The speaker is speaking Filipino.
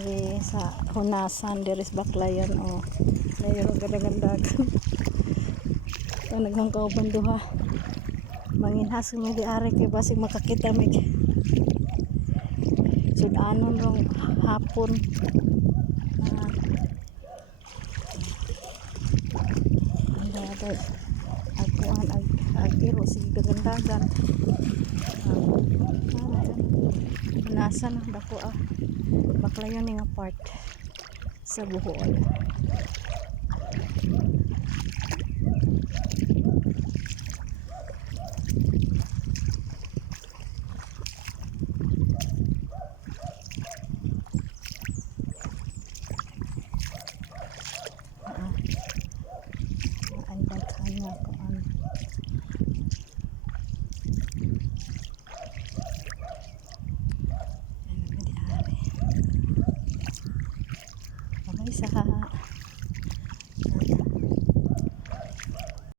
ari sa hunasan deres baklayan o mayroon gadagandagan ito naghang kauban duha manginhas mo di ari kay basig makakita mig sudanon rong hapon Ah. ang dada ako ang ag agiro sige gagandagan ah, nasa na dako ah? Baklayan nga part sa buhol. Ah. ko ang ano ba di ari okay sa